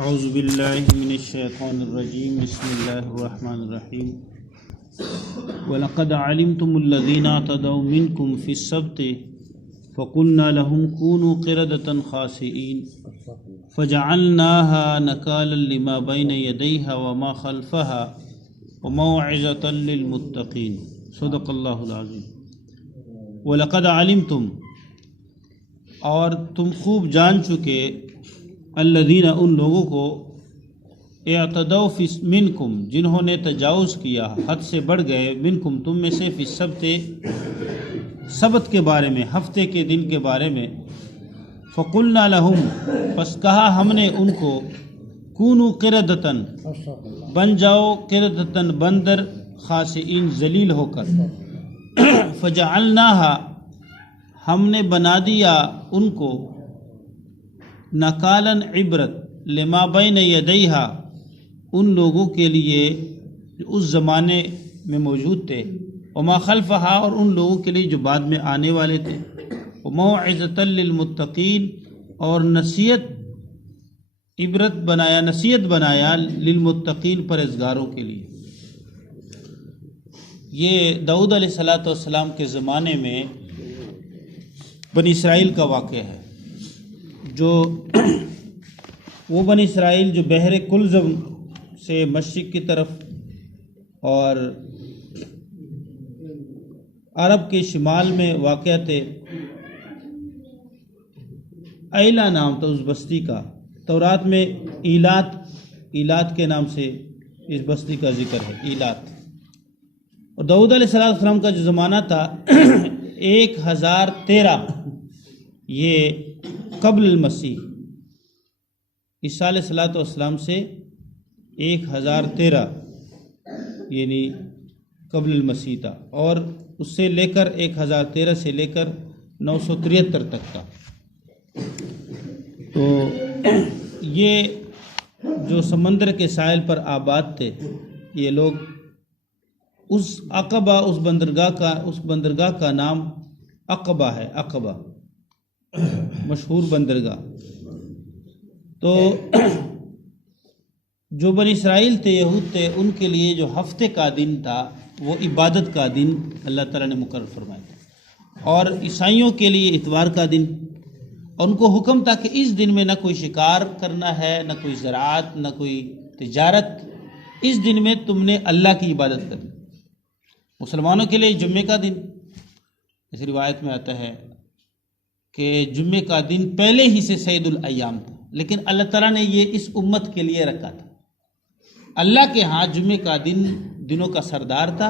اعوذ باللہ من الشیطان الرجیم بسم اللہ الرحمن الرحیم وَلَقَدْ عَلِمْتُمُ الَّذِينَ اعْتَدَوْا مِنْكُمْ فِي السَّبْتِ فَقُلْنَا لَهُمْ كُونُوا قِرَدَةً خَاسِئِينَ فَجَعَلْنَاهَا نَكَالًا لِمَا بَيْنَ يَدَيْهَا وَمَا خَلْفَهَا وَمَوْعِظَةً لِلْمُتَّقِينَ صدق اللہ العظیم۔ وَلَقَدْ عَلِمْتُمْ، اور تم خوب جان چکے، الذین، ان لوگوں کو، اعتدوا فی منکم، جنہوں نے تجاوز کیا، حد سے بڑھ گئے، منکم، تم میں سے، فی السبت، سبت کے بارے میں، ہفتے کے دن کے بارے میں، فقلنا لہم، پس کہا ہم نے ان کو، کونوا قردۃ، بن جاؤ، قردۃ، بندر، خاسئین، ذلیل ہو کر، فجعلناہا، ہم نے بنا دیا ان کو، نکالن، عبرت، لما بین یدیہا، ان لوگوں کے لیے جو اس زمانے میں موجود تھے، وما خلفہا، اور ان لوگوں کے لیے جو بعد میں آنے والے تھے، وموعظۃ للمتقین، اور نصیحت، عبرت بنایا، نصیحت بنایا، للمتقین، پرہیزگاروں کے لیے۔ یہ داؤد علیہ السلام کے زمانے میں بنی اسرائیل کا واقعہ ہے، جو وہ بنی اسرائیل جو بحر کلزم سے مشرق کی طرف اور عرب کے شمال میں واقع تھے۔ ایلا نام تھا اس بستی کا، تورات میں ایلات کے نام سے اس بستی کا ذکر ہے، ایلات۔ اور داؤد علیہ السلام کا جو زمانہ تھا 1013، یہ قبل المسیح، عیسیٰ علیہ السلام سے 1013 یعنی قبل المسیح تھا، اور اس سے لے کر 1013 سے لے کر 973 تک کا۔ تو یہ جو سمندر کے ساحل پر آباد تھے، یہ لوگ اس عقبہ، اس بندرگاہ کا نام عقبہ ہے، عقبہ، مشہور بندرگاہ۔ تو جو بنی اسرائیل تھے، یہود تھے، ان کے لیے جو ہفتے کا دن تھا وہ عبادت کا دن اللہ تعالیٰ نے مقرر فرمایا تھا، اور عیسائیوں کے لیے اتوار کا دن، اور ان کو حکم تھا کہ اس دن میں نہ کوئی شکار کرنا ہے، نہ کوئی زراعت، نہ کوئی تجارت، اس دن میں تم نے اللہ کی عبادت کرنی۔ مسلمانوں کے لیے جمعے کا دن، اس روایت میں آتا ہے کہ جمعے کا دن پہلے ہی سے سید الایام تھا، لیکن اللہ تعالیٰ نے یہ اس امت کے لیے رکھا تھا۔ اللہ کے ہاں جمعے کا دن دنوں کا سردار تھا۔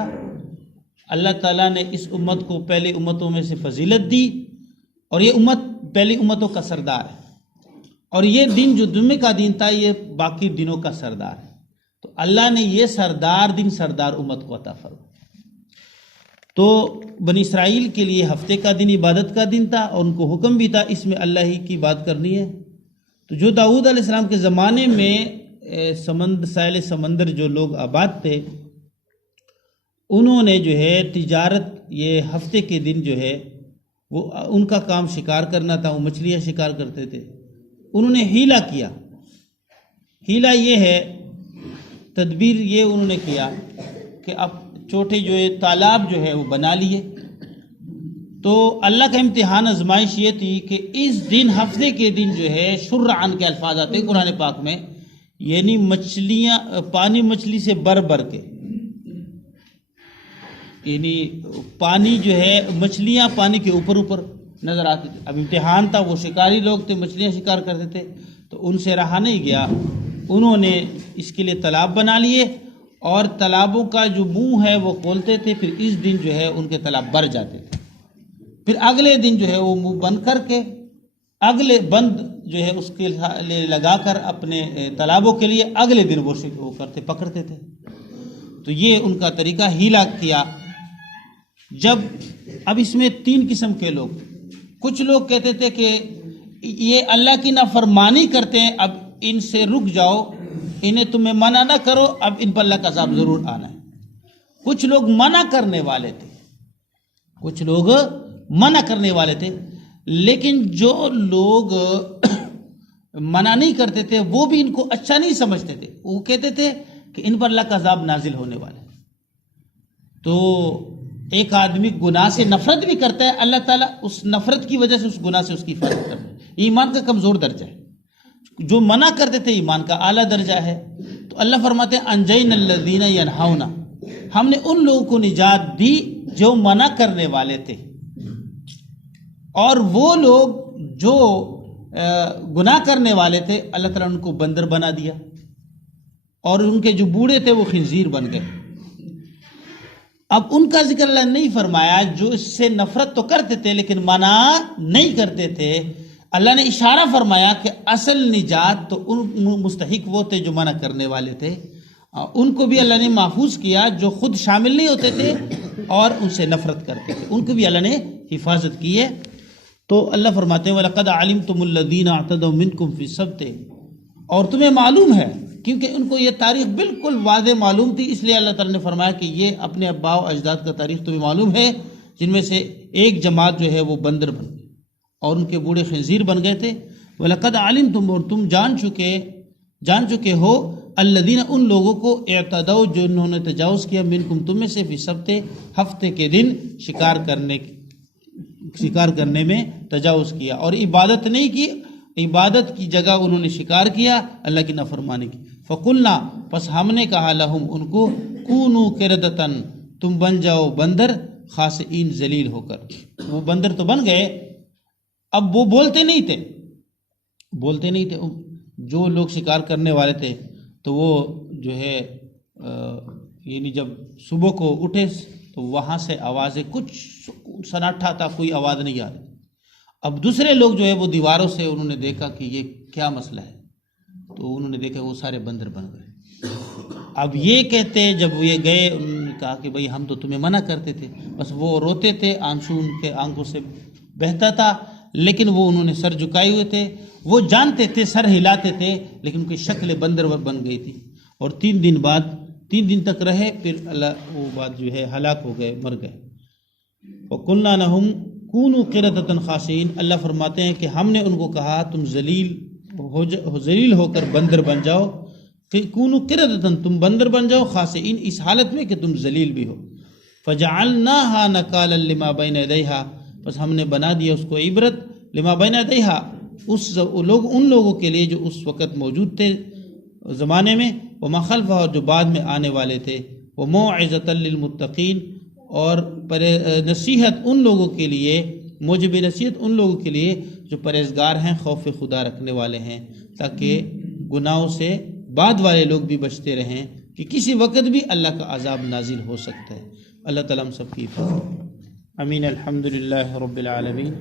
اللہ تعالیٰ نے اس امت کو پہلے امتوں میں سے فضیلت دی، اور یہ امت پہلی امتوں کا سردار ہے، اور یہ دن جو جمعے کا دن تھا یہ باقی دنوں کا سردار ہے۔ تو اللہ نے یہ سردار دن سردار امت کو عطا فرمایا۔ تو بنی اسرائیل کے لیے ہفتے کا دن عبادت کا دن تھا، اور ان کو حکم بھی تھا اس میں اللہ ہی کی بات کرنی ہے۔ تو جو داؤد علیہ السلام کے زمانے میں ساحل سمندر جو لوگ آباد تھے، انہوں نے جو ہے تجارت، یہ ہفتے کے دن جو ہے وہ ان کا کام شکار کرنا تھا، وہ مچھلیاں شکار کرتے تھے۔ انہوں نے ہیلا کیا، ہیلا یہ ہے، تدبیر یہ انہوں نے کیا کہ اب چھوٹے جو ہے تالاب جو ہے وہ بنا لیے۔ تو اللہ کا امتحان، آزمائش یہ تھی کہ اس دن، ہفتے کے دن جو ہے، شرعن کے الفاظ آتے ہیں قرآن پاک میں، یعنی مچھلیاں، پانی مچھلی سے بر کے، یعنی پانی جو ہے، مچھلیاں پانی کے اوپر نظر آتی تھی۔ اب امتحان تھا، وہ شکاری لوگ تھے، مچھلیاں شکار کرتے تھے، تو ان سے رہا نہیں گیا، انہوں نے اس کے لیے تالاب بنا لیے، اور تالابوں کا جو منہ ہے وہ کھولتے تھے، پھر اس دن جو ہے ان کے تالاب بھر جاتے تھے، پھر اگلے دن جو ہے وہ منہ بند کر کے، اگلے بند جو ہے اس کے لیے لگا کر اپنے تالابوں کے لیے اگلے دن وہ کرتے، پکڑتے تھے۔ تو یہ ان کا طریقہ، ہیلا کیا۔ جب اب اس میں 3 قسم کے لوگ، کچھ لوگ کہتے تھے کہ یہ اللہ کی نافرمانی کرتے ہیں، اب ان سے رک جاؤ، انہیں تمہیں منع نہ کرو، اب ان پر اللہ کا عذاب ضرور آنا ہے۔ کچھ لوگ منع کرنے والے تھے، لیکن جو لوگ منع نہیں کرتے تھے وہ بھی ان کو اچھا نہیں سمجھتے تھے، وہ کہتے تھے کہ ان پر اللہ کا عذاب نازل ہونے والا ہے۔ تو ایک آدمی گناہ سے نفرت بھی کرتا ہے، اللہ تعالیٰ اس نفرت کی وجہ سے اس گناہ سے اس کی حفاظت کرتا ہے۔ ایمان کا کمزور درجہ ہے، جو منع کرتے تھے ایمان کا اعلیٰ درجہ ہے۔ تو اللہ فرماتے ہیں انجینا الذین ینہون، ہم نے ان لوگوں کو نجات دی جو منع کرنے والے تھے، اور وہ لوگ جو گناہ کرنے والے تھے اللہ تعالیٰ نے ان کو بندر بنا دیا، اور ان کے جو بوڑھے تھے وہ خنزیر بن گئے۔ اب ان کا ذکر اللہ نے نہیں فرمایا، جو اس سے نفرت تو کرتے تھے لیکن منع نہیں کرتے تھے۔ اللہ نے اشارہ فرمایا کہ اصل نجات تو ان مستحق وہ تھے جو منع کرنے والے تھے، ان کو بھی اللہ نے محفوظ کیا جو خود شامل نہیں ہوتے تھے اور ان سے نفرت کرتے تھے، ان کو بھی اللہ نے حفاظت کی ہے۔ تو اللہ فرماتے ہیں وَلَقَدْ عَلِمْتُمُ الَّذِينَ اعْتَدَوْا مِنْكُمْ فِي السَّبْتِ، اور تمہیں معلوم ہے، کیونکہ ان کو یہ تاریخ بالکل واضح معلوم تھی، اس لیے اللہ تعالیٰ نے فرمایا کہ یہ اپنے اباء و اجداد کا تاریخ تمہیں معلوم ہے، جن میں سے ایک جماعت جو ہے وہ بندر بن گئی اور ان کے بوڑھے خنزیر بن گئے تھے۔ وَلَقَدْ عَلِمْتُمْ، اور تم جان چکے ہو، الذین، ان لوگوں کو، اعتدوا، جو انہوں نے تجاوز کیا، منکم، تم میں سے، فی السبت، ہفتے کے دن شکار کرنے میں تجاوز کیا، اور عبادت نہیں کی، عبادت کی جگہ انہوں نے شکار کیا، اللہ کی نافرمانی کی۔ فقلنا، پس ہم نے کہا، لہم، ان کو، کونوا قردۃ، تم بن جاؤ بندر، خاسئین، ذلیل ہو کر۔ وہ بندر تو بن گئے، اب وہ بولتے نہیں تھے، جو لوگ شکار کرنے والے تھے تو وہ جو ہے یعنی جب صبح کو اٹھے تو وہاں سے آوازیں، کچھ سناٹا تھا، کوئی آواز نہیں آ رہی۔ اب دوسرے لوگ جو ہے وہ دیواروں سے انہوں نے دیکھا کہ یہ کیا مسئلہ ہے، تو انہوں نے دیکھا وہ سارے بندر بن گئے۔ اب یہ کہتے، جب یہ گئے انہوں نے کہا کہ بھئی ہم تو تمہیں منع کرتے تھے، بس وہ روتے تھے، آنسو ان کے آنکھوں سے بہتا تھا، لیکن وہ انہوں نے سر جھکائے ہوئے تھے، وہ جانتے تھے، سر ہلاتے تھے، لیکن ان کی شکل بندر بن گئی تھی، اور 3 دن تک رہے، پھر اللہ وہ بات جو ہے ہلاک ہو گئے، مر گئے۔ وَقُلْنَا لَهُمْ كُونُوا قِرَدَةً خَاسِئِينَ، اللہ فرماتے ہیں کہ ہم نے ان کو کہا تم ذلیل ہو کر بندر بن جاؤ، كُونُوا قِرَدَةً، تم بندر بن جاؤ، خَاسِئِينَ، اس حالت میں کہ تم ذلیل بھی ہو۔ فَجَعَلْنَاهَا نَكَالًا لِمَا بَيْنَ يَدَيْهَا، بس ہم نے بنا دیا اس کو عبرت، لما بین یدیہا، ان لوگوں کے لیے جو اس وقت موجود تھے زمانے میں، وما خلفہا، جو بعد میں آنے والے تھے، وموعظۃ للمتقین، اور نصیحت ان لوگوں کے لیے، موجب نصیحت ان لوگوں کے لیے جو پرہیزگار ہیں، خوف خدا رکھنے والے ہیں، تاکہ گناہوں سے بعد والے لوگ بھی بچتے رہیں کہ کسی وقت بھی اللہ کا عذاب نازل ہو سکتا ہے۔ اللہ تعالیٰ ہم سب کی حفاظت۔ امین۔ الحمدللہ رب العالمین۔